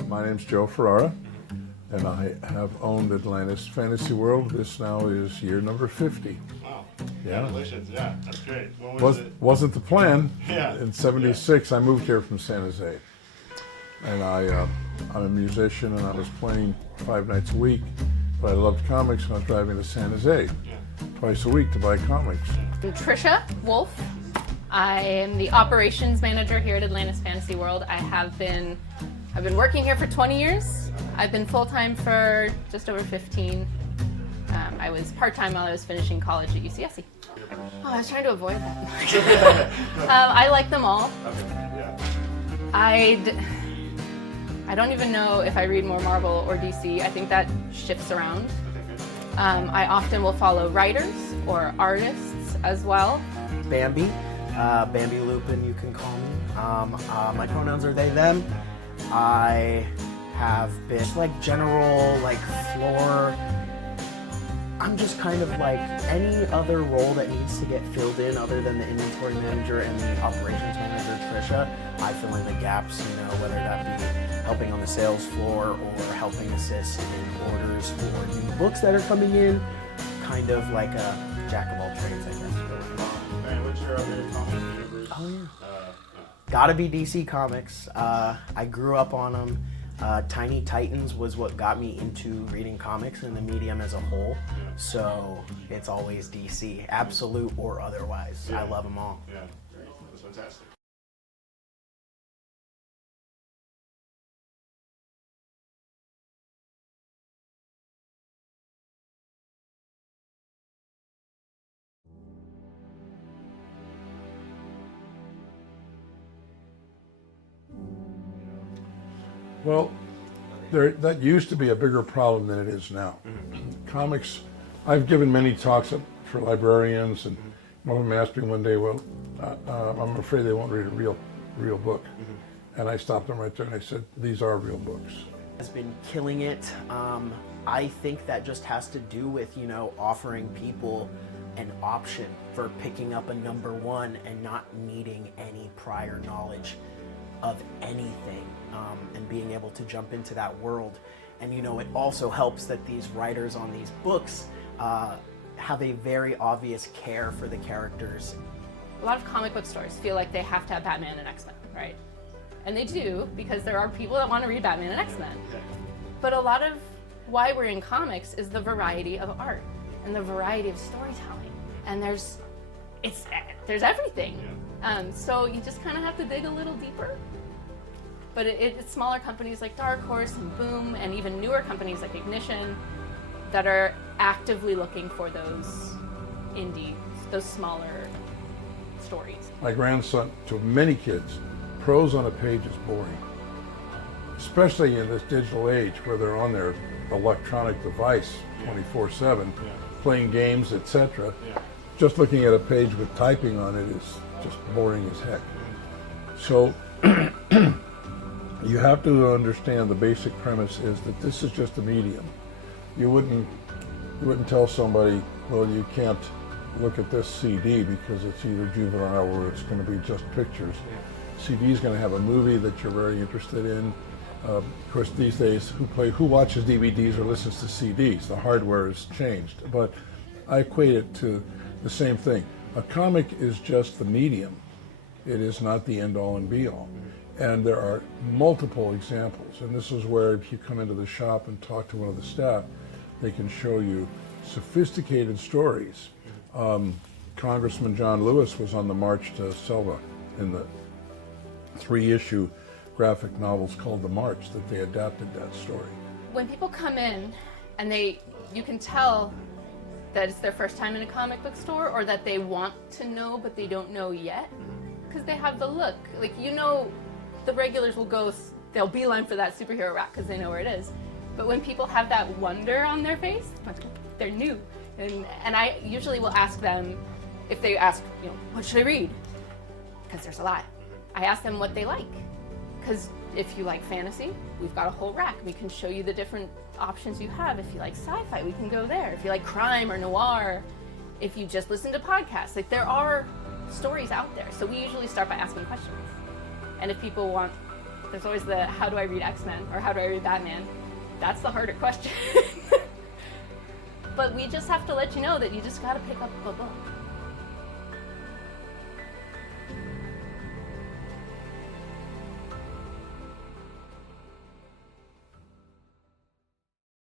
My name's Joe Ferrara, and I have owned Atlantis Fantasy World. This now is year number 50. Wow. Yeah. Congratulations. Yeah, that's great. When was it? Wasn't the plan. Yeah. In '76, I moved here from San Jose. And I'm a musician, and I was playing 5 nights a week. But I loved comics, and I was driving to San Jose twice a week to buy comics. I'm Trisha Wolf. I am the operations manager here at Atlantis Fantasy World. I've been working here for 20 years. I've been full-time for just over 15. I was part-time while I was finishing college at UCSC. Oh, I was trying to avoid that. I like them all. I don't even know if I read more Marvel or DC. I think that shifts around. I often will follow writers or artists as well. Bambi. Bambi Lupin, you can call me. My pronouns are they, them. I have been just like general, like floor. I'm just kind of like any other role that needs to get filled in other than the inventory manager and the operations manager, Trisha. I fill in the gaps, whether that be helping on the sales floor or helping assist in orders for new books that are coming in. Kind of like a jack of all trades, I guess. And what's your other comic universe? Oh, yeah. Gotta be DC Comics. I grew up on them. Tiny Titans was what got me into reading comics and the medium as a whole. So it's always DC, absolute or otherwise. I love them all. Yeah, great. That's fantastic. Well, that used to be a bigger problem than it is now. Comics, I've given many talks for librarians, and one of them asked me one day, well, I'm afraid they won't read a real book. And I stopped them right there and I said, these are real books. Has been killing it. I think that just has to do with, offering people an option for picking up a #1 and not needing any prior knowledge of anything, and being able to jump into that world. And it also helps that these writers on these books have a very obvious care for the characters. A lot of comic book stores feel like they have to have Batman and X-Men, right? And they do, because there are people that want to read Batman and X-Men. But a lot of why we're in comics is the variety of art and the variety of storytelling. And there's everything. So you just kind of have to dig a little deeper. But it's smaller companies like Dark Horse and Boom, and even newer companies like Ignition, that are actively looking for those indie, those smaller stories. My grandson, to many kids, prose on a page is boring. Especially in this digital age where they're on their electronic device 24/7, playing games, etc. Just looking at a page with typing on it is just boring as heck. So you have to understand the basic premise is that this is just a medium. You wouldn't tell somebody, well, you can't look at this CD because it's either juvenile or it's going to be just pictures. CD is going to have a movie that you're very interested in. Of course, these days, who watches DVDs or listens to CDs? The hardware has changed, but I equate it to the same thing. A comic is just the medium. It is not the end-all and be-all. And there are multiple examples, and this is where if you come into the shop and talk to one of the staff, they can show you sophisticated stories. Congressman John Lewis was on the March to Selma in the 3-issue graphic novels called The March that they adapted that story. When people come in and you can tell that it's their first time in a comic book store, or that they want to know but they don't know yet, because they have the look. Like, the regulars they'll beeline for that superhero rack because they know where it is. But when people have that wonder on their face, they're new. And I usually will ask them, if they ask, what should I read? Because there's a lot. I ask them what they like. Because if you like fantasy, we've got a whole rack. We can show you the different options you have. If you like sci-fi, we can go there. If you like crime or noir, if you just listen to podcasts, there are stories out there. So we usually start by asking questions. And if people want There's always the how do I read X-Men or how do I read Batman? That's the harder question. But we just have to let you know that you just got to pick up a book.